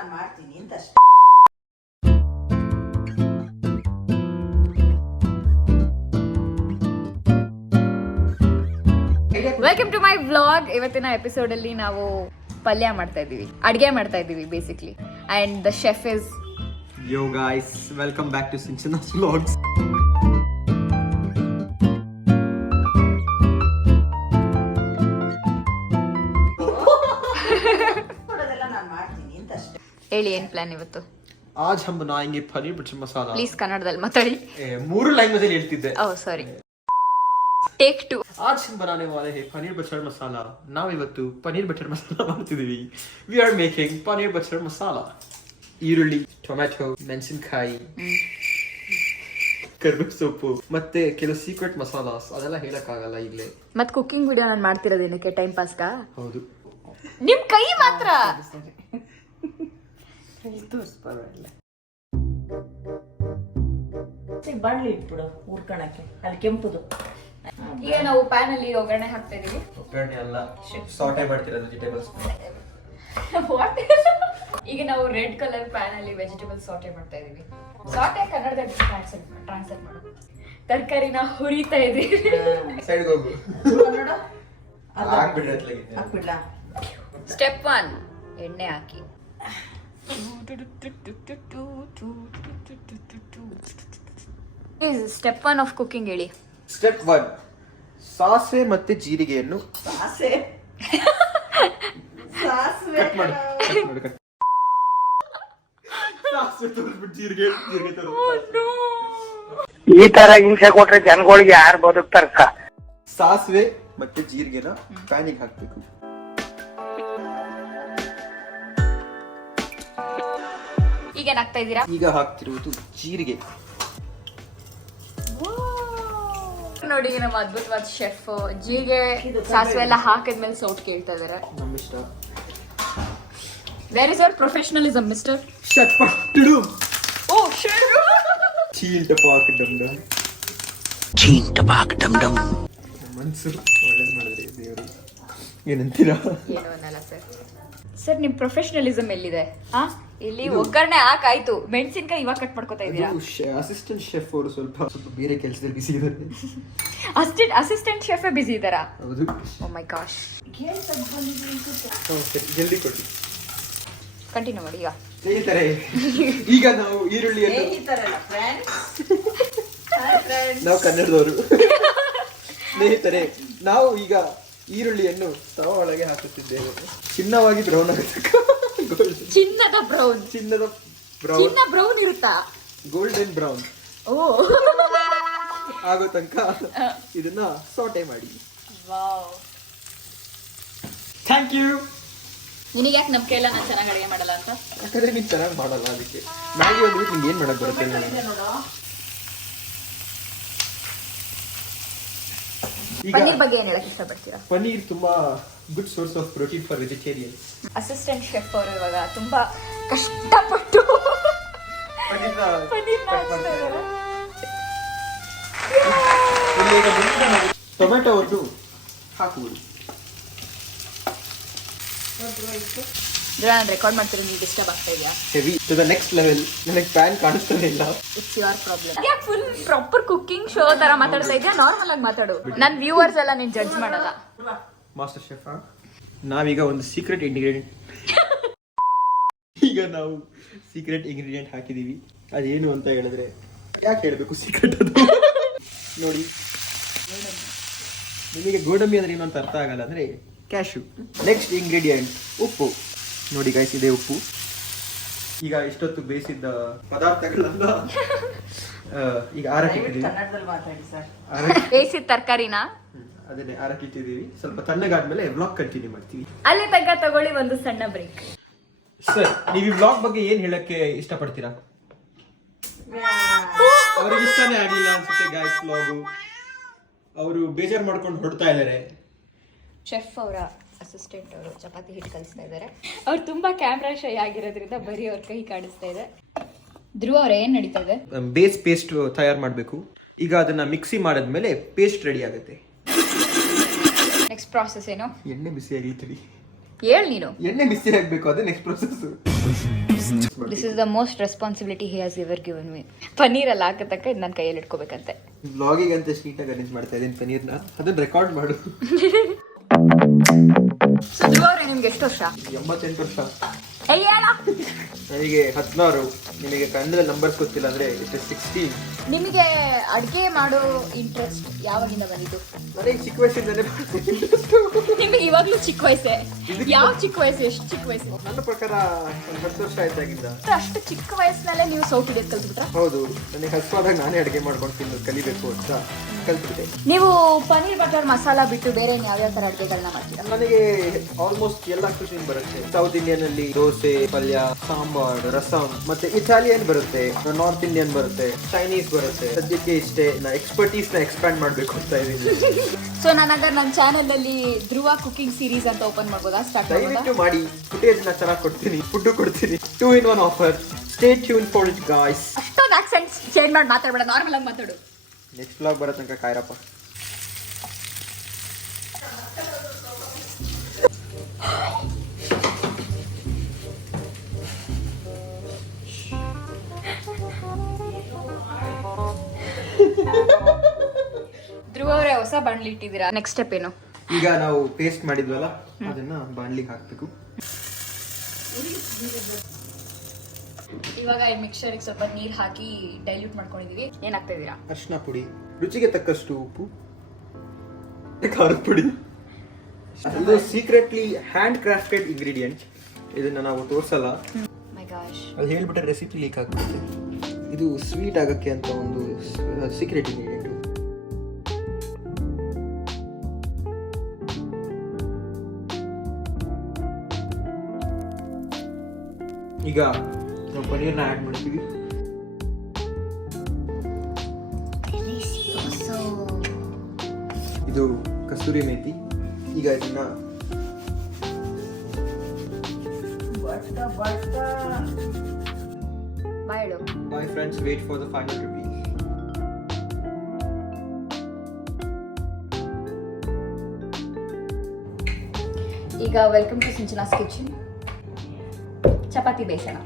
ನಾನು ಮಾಡ್ತೀನಿ ಅಂತ ಅಷ್ಟೇ. Welcome to my vlog. ಇವತ್ತಿನ ಎಪಿಸೋಡ್ ಅಲ್ಲಿ ನಾವು ಪಲ್ಯ ಮಾಡ್ತಾ ಇದೀವಿ, ಅಡ್ಗೆ ಮಾಡ್ತಾ ಇದೀವಿ basically. And the chef is Yo guys, welcome back to Sinchana's vlogs. ಕೊಡೋದೆಲ್ಲ ನಾನು ಮಾಡ್ತೀನಿ ಅಂತ ಅಷ್ಟೇ. ಹೇಳಿ ಏನ್ ಪ್ಲಾನ್ ಇವತ್ತು? आज हम बनाएंगे पनीर बटर मसाला. ಪ್ಲೀಸ್ ಕನ್ನಡದಲ್ಲಿ ಮಾತಾಡಿ. ಮೂರು ಲ್ಯಾಂಗ್ವೇಜ್ ಅಲ್ಲಿ ಹೇಳ್ತಿದ್ದೆ. ಓ ಸಾರಿ. ಟೇಕ್ 2. आज हम बनाने वाले हैं पनीर बटर मसाला. ನಾವು ಇವತ್ತು ಪನೀರ್ ಬಟರ್ ಮಸಾಲಾ ಮಾಡ್ತಿದೀವಿ. We are making paneer butter masala. ಈರುಳ್ಳಿ, ಟೊಮ್ಯಾಟೊ, ಮೆಣಸಿನಕಾಯಿ, ಕರಿಬೇವು ಸೊಪ್ಪು ಮತ್ತೆ ಕೆಲವು ಸೀಕ್ರೆಟ್ ಮಸಾಲಾಸ್ ಅದೆಲ್ಲ ಹೇಳಕ್ಕಾಗಲ್ಲ ಈಗಲೇ. ಮತ್ ಕುಕಿಂಗ್ ವಿಡಿಯೋ ನಾನು ಮಾಡ್ತಿರೋದೇನಕ್ಕೆ? ಟೈಮ್ ಪಾಸ್ಗಾ? ಹೌದು. ನಿಮ್ ಕೈ ಮಾತ್ರ ತೋರಿಸ್ಬಾರಲ್ಲ. ಬಾಣ್ಲಿ ಇಟ್ಬಿಡು ಹುರ್ಕಣಕ್ಕೆ, ಅಲ್ಲಿ ಕೆಂಪುದು. ಈಗ ನಾವು ಪ್ಯಾನ್ ಅಲ್ಲಿ ಒಗ್ಗರಣೆ ಹಾಕ್ತಾ ಇದೀವಿ. ಒಗ್ಗರಣೆ ಅಲ್ಲ, ಸಾಟೆ ಮಾಡ್ತಿರೋದು ವೆಜಿಟೇಬಲ್ಸ್. ಈಗ ನಾವು ರೆಡ್ ಕಲರ್ ಪ್ಯಾನ್ ಅಲ್ಲಿ ವೆಜಿಟೇಬಲ್ ಸಾಟೆ ಮಾಡ್ತಾ ಇದೀವಿ. ಸಾಟೆ ಕನ್ನಡದಲ್ಲಿ ಟ್ರಾನ್ಸ್ಲೇಟ್ ಮಾಡು. ತರಕಾರಿನ ಹುರಿತಾ ಇದೀವಿ. ಸೈಡ್ ಹೋಗು. ನೋಡು ಹಾಕ್ಬಿಡ್ಲಾ. ಸ್ಟೆಪ್ 1 ಎಣ್ಣೆ ಹಾಕಿ. ಸ್ಟೆಪ್ 1 ಆಫ್ ಕುಕಿಂಗ್ ಹೇಳಿ. ಸ್ಟೆಪ್ 1 ಸಾಸಿವೆ ಮತ್ತೆ ಜೀರಿಗೆಯನ್ನು ಸಾಸಿವೆ ಕಟ್ ಮಾಡು. ಸಾಸಿವೆ ತೋರಿಸ್ಬಿಟ್ಟು ಜೀರಿಗೆ ಈ ತರ ಹಿಂಸೆ ಕೊಟ್ರೆ ಜನಗಳಿಗೆ ಯಾರು ಬದುಕ್ತಾರಕ್ಕ? ಸಾಸಿವೆ ಮತ್ತೆ ಜೀರಿಗೆನ ಪ್ಯಾನಿಗೆ ಹಾಕ್ಬೇಕು. ಈಗ ಏನ್ ಹಾಕ್ತಾ ಇದ್ದೀರಾ? ಈಗ ಹಾಕ್ತಿರುವುದು ಜೀರಿಗೆ. ನೋಡಿ ನಮ್ಮ ಅದ್ಭುತವಾದ ಶೆಫ್ ಜೀರಿಗೆ ಸಾಸಿವೆ ಎಲ್ಲ ಹಾಕಿದ್ಮೇಲೆ ಸೌಟ್ ಕೇಳ್ತಾ ಇದಾರೆ. ನಮ್ಮ ಇಷ್ಟ. Where is your professionalism mister? ಶಟ್ಪಟ್ಟು. Oh shit. ಚೀಲ್ ಟಪಾಕ್ ಡಮ್ ಡಮ್. ಚೀನ್ ಟಪಾಕ್ ಡಮ್ ಡಮ್. ಮನ್ಸು ಒಳ್ಳೇದು ಮಾಡಿದ್ರಿ ದೇವರು. ಏನಂತೀರಾ? ಏನು ಅನ್ನಲ್ಲ ಸರ್. ಸರ್ ನಿಮ್ ಪ್ರೊಫೆಷನಲಿಸಮ್ ಎಲ್ಲಿದೆ? ಇಲ್ಲಿ ಒಗ್ಗರಣೆ ಹಾಕಾಯ್ತು, ಮೆಣಸಿನ್ಕಾಯಿ ಇವಾಗ ಕಟ್ ಮಾಡ್ಕೊತಾ ಇದ್ದೀರಾ. ಅಸಿಸ್ಟೆಂಟ್ ಶೆಫ್ ಅವರು ಸ್ವಲ್ಪ ಬೇರೆ ಕೆಲಸದಲ್ಲಿ ಬಿಸಿ ಇದ್ದಾರೆ. ಅಸಿಸ್ಟೆಂಟ್ ಶೆಫ್ ಬಿಸಿ ಇದ್ದಾರಾ? ಹೌದು. ಓ ಮೈ ಗಾಶ್. ಜಲ್ದಿ ಕೊಡಿ. ಕಂಟಿನ್ಯೂ ಮಾಡಿ. ಈಗ ಸ್ನೇಹಿತರೆ, ಈಗ ನಾವು ಈರುಳ್ಳಿಯನ್ನು ನಾವು ಕನ್ನಡದವರು. ಸ್ನೇಹಿತರೆ, ನಾವು ಈಗ ಈರುಳ್ಳಿಯನ್ನು ತವ ಒಳಗೆ ಹಾಕುತ್ತಿದ್ದೇವೆ. ಚಿನ್ನವಾಗಿ ಬ್ರೌನ್ ಆಗುತ್ತೆ. ಚಿನ್ನದ ಬ್ರೌನ್. ಚಿನ್ನ ಬ್ರೌನ್ ಇರುತ್ತಾ? ಗೋಲ್ಡನ್ ಬ್ರೌನ್ ಓ ಆಗೋ ತನಕ ಇದನ್ನ ಸಾಟೆ ಮಾಡಿ. ವಾವ್. Thank you. ನಿನಗೆ ಯಾಕೆ ನಂಬಿಕೆ ಇಲ್ಲ ನಾನು ಚೆನ್ನಾಗಿ ಅಡುಗೆ ಮಾಡಲ್ಲ ಅಂತ? ಯಾಕಂದ್ರೆ ನೀನ್ ಚೆನ್ನಾಗಿ ಮಾಡಲ್ಲ, ಅದಕ್ಕೆ. ಮ್ಯಾಗಿ ಅಂದ್ಬಿಟ್ಟು ನಿಂಗೆ ಏನ್ ಮಾಡಕ್ ಬರುತ್ತೆ? ಪನ್ನೀರ್ ಬಗ್ಗೆ ಏನ್ ಹೇಳಕ್ ಇಷ್ಟಪಡ್ತೀರಾ? ಪನ್ನೀರ್ ತುಂಬಾ good source of protein for vegetarian. Assistant chef ಅವರು ಇವಾಗ ತುಂಬಾ ಕಷ್ಟಪಟ್ಟು ಟೊಮೆಟೊ ಒಂದು ಹಾಕುವುದು. ನಾನು ರೆಕಾರ್ಡ್ ಮಾಡ್ತೀನಿ, ನೀವು ಡಿಸ್ಟರ್ಬ್ ಆಗ್ತಾ ಇದೆಯಾ? Heavy to the next level. ನನಗೆ ಪ್ಯಾನ್ ಕಾಣಿಸ್ತಾನೆ ಇಲ್ಲ. It's your problem. ಯಾಕೆ ಫುಲ್ ಪ್ರಾಪರ್ ಕುಕಿಂಗ್ ಶೋ ತರ ಮಾತಾಡ್ತಾ ಇದೆಯಾ? ನಾರ್ಮಲ್ ಆಗಿ ಮಾತಾಡು. ನನ್ನ ವ್ಯೂವರ್ಸ್ ಎಲ್ಲ ನೀನು ಜಡ್ಜ್ ಮಾಡಲ್ಲ. ಮಾಸ್ಟರ್ ಶೆಫ್, ನಾವೀಗ ಒಂದು ಸೀಕ್ರೆಟ್ ಇಂಗ್ರೀಡಿಯೆಂಟ್ ನಾವು ಸೀಕ್ರೆಟ್ ಇಂಗ್ರೀಡಿಯೆಂಟ್ ಹಾಕಿದೀವಿ. ಅದೇನು ಅಂತ ಹೇಳಿದ್ರೆ, ಯಾಕೆ ಹೇಳ್ಬೇಕು ಸೀಕ್ರೆಟ್ ಅದು? ನೋಡಿ, ನಿಮಗೆ ಗೋಡಂಬಿ ಅಂದ್ರೆ ಏನು ಅಂತ ಅರ್ಥ ಆಗಲ್ಲ ಅಂದ್ರೆ ಕ್ಯಾಶು. ನೆಕ್ಸ್ಟ್ ಇಂಗ್ರೀಡಿಯೆಂಟ್ ಉಪ್ಪು. ನೋಡಿ ಗೈಸ್, ಇದೆ ಉಪ್ಪು. ಈಗ ಇಷ್ಟೊತ್ತು ಬೇಯಿಸಿದ್ದ ಪದಾರ್ಥಗಳನ್ನ ಈಗ ಆರಕ್ಕಿಟ್ಟಿದ್ದೀವಿ. ಬೇಯಿಸಿದ ತರಕಾರಿನ ಅದನ್ನೇ ಆರಕ್ಕಿಟ್ಟಿದ್ದೀವಿ. ಸ್ವಲ್ಪ ತಣ್ಣಗಾದ್ಮೇಲೆ ವ್ಲಾಗ್ ಕಂಟಿನ್ಯೂ ಮಾಡ್ತೀವಿ. ಅಲ್ಲಿ ತನಕ ತಗೊಳ್ಳಿ ಒಂದು ಸಣ್ಣ ಬ್ರೇಕ್. ಸರ್, ನೀವು ಈ ವ್ಲಾಗ್ ಬಗ್ಗೆ ಏನ್ ಹೇಳಕ್ಕೆ ಇಷ್ಟಪಡ್ತೀರಾ? ಅವ್ರಿಗೆ ಇಷ್ಟನೇ ಆಗಿಲ್ಲ ಅನ್ಸುತ್ತೆ ಗೈಸ್ ವ್ಲಾಗು. ಅವರು ಬೇಜಾರು ಮಾಡ್ಕೊಂಡು ಹೊಡ್ತಾ ಇದ್ದಾರೆ. ಶೆಫ್ ಅವರ ಅಸಿಸ್ಟೆಂಟ್ ಅವರು ಚಪಾತಿ ಹಿಟ್ಟು ಕಲಿಸ್ತಾ ಇದ್ದಾರೆ. ಅವ್ರು ತುಂಬಾ ಕ್ಯಾಮ್ರಾ ಶೈ ಆಗಿರೋದ್ರಿಂದ ಬರೀ ಅವ್ರ ಕೈ ಕಾಣಿಸ್ತಾ ಇದೆ. ಧ್ರುವ ಅವ್ರ ಏನ್ ನಡೀತಾ ಇದೆ? ಬೇಸ್ ಪೇಸ್ಟ್ ತಯಾರು ಮಾಡಬೇಕು. ಈಗ ಅದನ್ನ ಮಿಕ್ಸಿ ಮಾಡಿದ್ಮೇಲೆ ಪೇಸ್ಟ್ ರೆಡಿ ಆಗುತ್ತೆ. ನೆಕ್ಸ್ಟ್ ಪ್ರಾಸೆಸ್ ಏನು? ಎಣ್ಣೆ ಬಿಸಿ ಆಗಿರ್ತೀವಿ. ಹೇಳು ನೀನು. ಎಣ್ಣೆ ಬಿಸಿ ಆಗ್ಬೇಕು, ಅದೇ next process. This is the most responsibility he has ever given me. ಪನ್ನೀರಲ್ಲಿ ಹಾಕತಕ್ಕ ಇದು ನನ್ನ ಕೈಯಲ್ಲಿ ಇಟ್ಕೋಬೇಕಂತೆ. ಬ್ಲಾಗಿಗೆ ಅಂತ ನೀಟಾಗಿ ಅರೇಂಜ್ ಮಾಡ್ತಾ ಇದ್ದೀನಿ ಪನ್ನೀರ್ನ, ಅದನ್ನ ರೆಕಾರ್ಡ್ ಮಾಡು. ಸೊ ಧ್ರುವ ಅವರೇ, ನಿಮ್ಗೆ ಎಷ್ಟು ವರ್ಷ? 88 ವರ್ಷ. ಹೇಳ. ನನಗೆ 16. ನಿಮಗೆ ಕನ್ನಡ ನಂಬರ್ಸ್ ಗೊತ್ತಿಲ್ಲ ಅಂದ್ರೆ ಇಟ್ ಇಸ್ 16. ನಿಮಗೆ ಅಡುಗೆ ಮಾಡೋ ಇಂಟ್ರೆಸ್ಟ್ ಯಾವಾಗಿಂದ ಬಂದಿದ್ದು? ನನಗೆ ಚಿಕ್ಕ ವಯಸ್ಸಿಂದಲೇ ನಿಮಗೆ ಇವಾಗಲೂ ಚಿಕ್ಕ ವಯಸ್ಸೇ? ಯಾವ ಚಿಕ್ಕ ವಯಸ್ಸು? ಎಷ್ಟು ಚಿಕ್ಕ ವಯಸ್ಸು? ನನ್ನ ಪ್ರಕಾರ ಒಂದು 10 ವರ್ಷ ಆಯ್ತಾಗಿಂದ. ಅಷ್ಟು ಚಿಕ್ಕ ವಯಸ್ಸಿನಲ್ಲೇ ನೀವು ಸೌಟ್ ಹಿಡಿಯೋದು ಕಲ್ತ್ಬಿಟ್ರ? ಹೌದು, ನನಗೆ ಹಸುವಾದಾಗ ನಾನೇ ಅಡುಗೆ ಮಾಡ್ಕೊಂಡು ತಿನ್ನೋದು ಕಲಿಬೇಕು ಅಂತ ಕಲ್ತ್ಬಿಟ್ಟೆ. ನೀವು ಪನ್ನೀರ್ ಬಟರ್ ಮಸಾಲ ಬಿಟ್ಟು ಬೇರೆ ಯಾವ್ಯಾವ ತರ ಅಡುಗೆಗಳನ್ನ ಮಾಡ್ತೀರಾ? ನನಗೆ ಆಲ್ಮೋಸ್ಟ್ ಎಲ್ಲ ಕುಕಿಂಗ್ ಬರುತ್ತೆ. ಸೌತ್ ಇಂಡಿಯನ್ ಅಲ್ಲಿ ದೋಸೆ, ಪಲ್ಯ, ಸಾಂಬಾರ್, ರಸಂ, ಮತ್ತೆ ಇಟಾಲಿಯನ್ ಬರುತ್ತೆ, ನಾರ್ತ್ ಇಂಡಿಯನ್ ಬರುತ್ತೆ, ಚೈನೀಸ್ ಬರುತ್ತೆ. ಸದ್ಯಕ್ಕೆ ಇಷ್ಟೇ. ನಾ ಎಕ್ಸ್ಪರ್ಟೀಸ್ ನ ಎಕ್ಸ್ಪ್ಯಾಂಡ್ ಮಾಡ್ಬೇಕು ಅಂತ ಇದ್ದೀನಿ. ಸೊ ನಾನಾಗ ನನ್ನ ಚಾನೆಲ್ ಅಲ್ಲಿ ಧ್ರುವ ಕುಕಿಂಗ್ ಸೀರೀಸ್ ಅಂತ ಓಪನ್ ಮಾಡ್ಬೋದಾ? ಸ್ಟಾರ್ಟ್ ದಯವಿಟ್ಟು ಮಾಡಿ. ಫುಟೇಜ್ ನ ಚೆನ್ನಾಗಿ ಕೊಡ್ತೀನಿ, ಫುಡ್ ಕೊಡ್ತೀನಿ. 2 in 1 offer. Stay tune for it guys. ಅಷ್ಟೊಂದು ಆಕ್ಸೆಂಟ್ಸ್ ಚೇಂಜ್ ಮಾಡಿ ಮಾತಾಡಬೇಡ, ನಾರ್ಮಲ್ ಆಗಿ ಮಾತಾಡು. ನೆಕ್ಸ್ಟ್ ವ್ಲಾಗ್ ಬರೋ ತನಕ ಕಾಯ್ರಪ್ಪ. ಧ್ರುವ ಅವರೇ, ಹೊಸ ಬಾಣ್ಲಿ ಇಟ್ಟಿದ್ದೀರಾ, ನೆಕ್ಸ್ಟ್ ಸ್ಟೆಪ್ ಏನು? ಈಗ ನಾವು ಪೇಸ್ಟ್ ಮಾಡಿದ್ವಲ್ಲ ಅದನ್ನ ಬಾಣ್ಲಿಗೆ ಹಾಕ್ಬೇಕು. ಇವಾಗ ಈ ಮಿಕ್ಸರ್ಗೆ ಸ್ವಲ್ಪ ನೀರು ಹಾಕಿ ಡೈಲ್ಯೂಟ್ ಮಾಡ್ಕೊಂಡಿದೀವಿ. ಏನ್ ಹಾಕ್ತಾ ಇದೀರಾ? ಅರಿಶಿನ ಪುಡಿ, ರುಚಿಗೆ ತಕ್ಕಷ್ಟು ಉಪ್ಪು, ಖಾರದ ಪುಡಿ. ಇದು ಸೀಕ್ರೆಟ್ಲಿ ಹ್ಯಾಂಡ್ ಕ್ರಾಫ್ಟೆಡ್ ಇಂಗ್ರೀಡಿಯೆಂಟ್. ಇದನ್ನ ನಾವು ತೋರಿಸಲ್ಲ. ಮೈ ಗಾಶ್, ಅದು ಹೇಳ್ಬಿಟ್ರೆ ರೆಸಿಪಿ ಲೀಕ್ ಆಗ್ಬಿಡುತ್ತೆ. ಇದು ಸ್ವೀಟ್ ಆಗಕ್ಕೆ ಅಂತ ಒಂದು ಸೀಕ್ರೆಟ್ ಇಂಗ್ರೀಡಿಯೆಂಟ್. ಈಗ ನಾವು ಪನ್ನೀರ್ನ ಆ್ಯಡ್ ಮಾಡ್ತೀವಿ. ಇದು ಕಸ್ತೂರಿ ಮೇಥಿ. ಈಗ ಇದನ್ನ ಬಾಯ್ My friends, wait for the final reveal. ಈಗ ವೆಲ್ಕಮ್ ಟು ಸಿಂಚನಾಸ್ ಕಿಚನ್. ಚಪಾತಿ ಬೇಯಿಸೋಣ.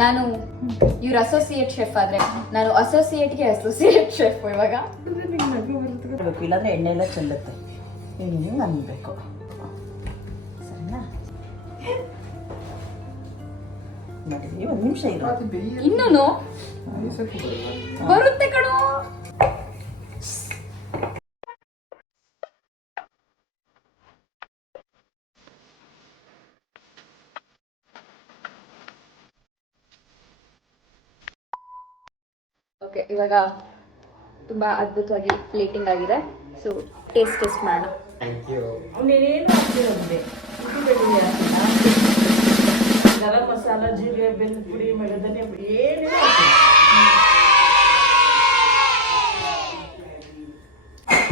ನಾನು ಇವ್ರ ಅಸೋಸಿಯೇಟ್ ಶೆಫ್ ಆದ್ರೆ ನಾನು ಅಸೋಸಿಯೇಟ್ಗೆ ಅಸೋಸಿಯೇಟ್ ಶೆಫ್. ಇವಾಗ ಇಲ್ಲಾಂದ್ರೆ ಎಣ್ಣೆ ಎಲ್ಲ ಚೆಲ್ಲುತ್ತೆ. ಹಿಂಗೆ ಅನ್ಬೇಕು, ಸರಿನಾ? ನೋಡಿ, 1 ನಿಮಿಷ ಇರೋ. ಇನ್ನೂನು ಬರುತ್ತೆ ಕಣೋ. ಓಕೆ, ಇವಾಗ ತುಂಬಾ ಅದ್ಭುತವಾಗಿ ಪ್ಲೇಟಿಂಗ್ ಆಗಿದೆ. ಸೊ ಟೇಸ್ಟ್ ಮಾಡೋಣ. Thank you. ಅವನೇನೇನು ಹಾಕ್ತಿರೋದೆ, ಗರಂ ಮಸಾಲ, ಜೀರಿಗೆ, ಬೆಲ್ಲ ಪುಡಿ, ಮೆಣದನೆ ಪುಡಿ ಏನೇನು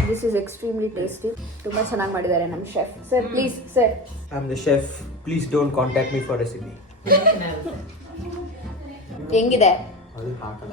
ದಿಸ್ ಇಸ್ ಎಕ್ಸ್ಟ್ರೀಮ್ಲಿ ಟೇಸ್ಟಿ. ತುಂಬಾ ಚೆನ್ನಾಗಿ ಮಾಡಿದ್ದಾರೆ ನಮ್ಮ chef. Sir please, sir. I am the chef. Please don't contact me for recipe. ಹೆಂಗಿದೆ? ಅದು ಹಾಕಲ್ಲ.